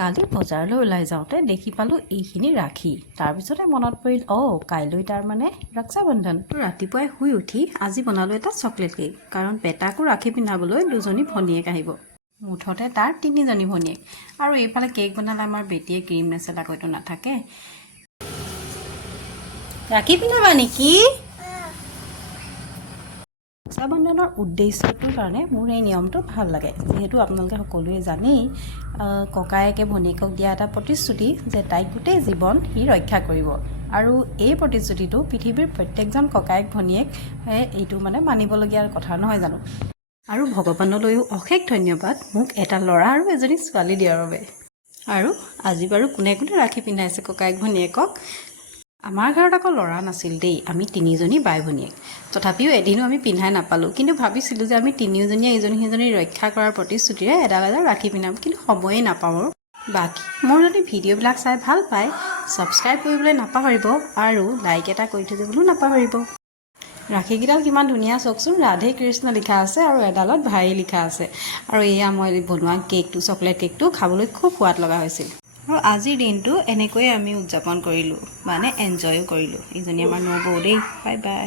কালি বজাৰলৈ ওলাই যাওঁতে দেখি পালোঁ এইখিনি ৰাখি। তাৰপিছতে মনত পৰিল কাইলৈ তাৰমানে ৰক্ষাবন্ধন। ৰাতিপুৱাই শুই উঠি আজি বনালোঁ এটা চকলেট কেক, কাৰণ বেটাকো ৰাখি পিন্ধাবলৈ দুজনী ভনীয়েক আহিব। মুঠতে তাৰ 3জনী ভনীয়েক। আৰু এইফালে কেক বনালে আমাৰ বেটীয়ে ক্ৰীম নেচেলাকৈতো নাথাকে। ৰাখি পিন্ধাবা নেকি? ৰক্ষাবন্ধনৰ উদ্দেশ্যটোৰ কাৰণে মোৰ এই নিয়মটো ভাল লাগে, যিহেতু আপোনালোকে সকলোৱে জানেই ককায়েকে ভনীয়েকক দিয়া এটা প্ৰতিশ্ৰুতি যে তাইক গোটেই জীৱন সি ৰক্ষা কৰিব। আৰু এই প্ৰতিশ্ৰুতিটো পৃথিৱীৰ প্ৰত্যেকজন ককায়েক ভনীয়েক এইটো মানিবলগীয়া কথা নহয় জানো। আৰু ভগৱানলৈও অশেষ ধন্যবাদ মোক এটা ল'ৰা আৰু এজনী ছোৱালী দিয়াৰ বাবে। আৰু আজি বাৰু কোনে কোনে ৰাখি পিন্ধাইছে ককায়েক ভনীয়েকক? আমাৰ ঘৰত আকৌ ল'ৰা নাছিল দেই, আমি 3জনী বাই ভনীয়েক। তথাপিও এদিনো আমি পিন্ধাই নাপালোঁ, কিন্তু ভাবিছিলোঁ যে আমি 3জনীয়ে ইজনী সিজনী ৰক্ষা কৰাৰ প্ৰতিশ্ৰুতিৰে এডাল ৰাখি পিন্ধাম, কিন্তু সময়েই নাপাওঁ। বাকী মোৰ যদি ভিডিঅ'বিলাক চাই ভাল পায়, ছাবস্ক্ৰাইব কৰিবলৈ নাপাহৰিব আৰু লাইক এটা কৰি থৈ যাবলৈও নাপাহৰিব। ৰাখীকেইডাল কিমান ধুনীয়া চাওকচোন, ৰাধে কৃষ্ণ লিখা আছে আৰু এডালত ভাই লিখা আছে। আৰু এয়া মই বনোৱা কেকটো, চকলেট কেকটো খাবলৈ খুব সোৱাদ লগা হৈছিল। আৰু আজিৰ দিনটো এনেকৈয়ে আমি উদযাপন কৰিলোঁ, এনজয়ো কৰিলোঁ। এইজনী আমাৰ নবৌ দেই। Bye bye.